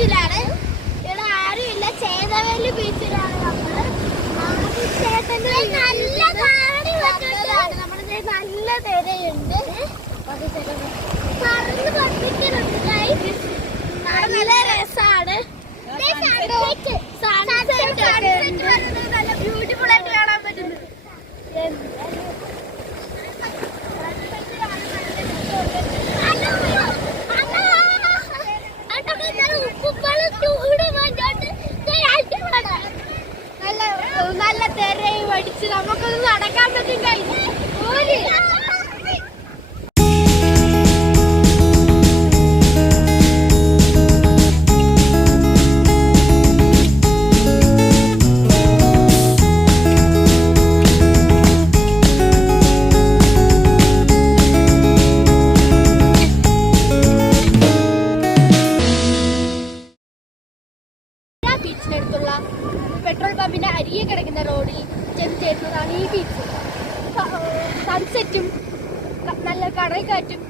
ബീച്ചിലാണ്. ഇവിടെ ആരുമില്ല. ചേതവേലി ബീച്ചിലാണ് നമ്മള്. നല്ല നല്ല തിരയുണ്ട്. പറന്ന് പതിക്കുന്നുണ്ട്. നല്ല രസാണ്. നല്ല ബ്യൂട്ടിഫുൾ ആയിട്ട് കാണാൻ പറ്റുന്നു. നല്ല തിരയും അടിച്ച് നമുക്കൊന്ന് നടക്കാൻ പറ്റും. കഴിഞ്ഞു ബീച്ചിനടുത്തുള്ള പെട്രോൾ പമ്പിന്റെ അരികെ കിടക്കുന്ന റോഡിൽ ചെന്ന് ചേരുന്നതാണ് ഈ ബീച്ച്. സൺസെറ്റും നല്ല കടൽക്കാറ്റും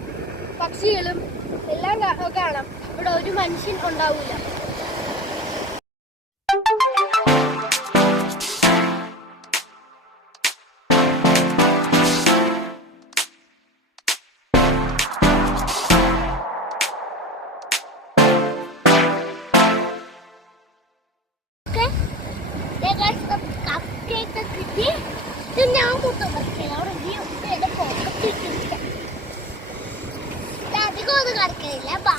പക്ഷികളും എല്ലാം കാണാം. ഇവിടെ ഒരു മനുഷ്യൻ ഉണ്ടാവില്ല. ഞാൻ അധികം ഒന്നും കളിക്കുന്നില്ല.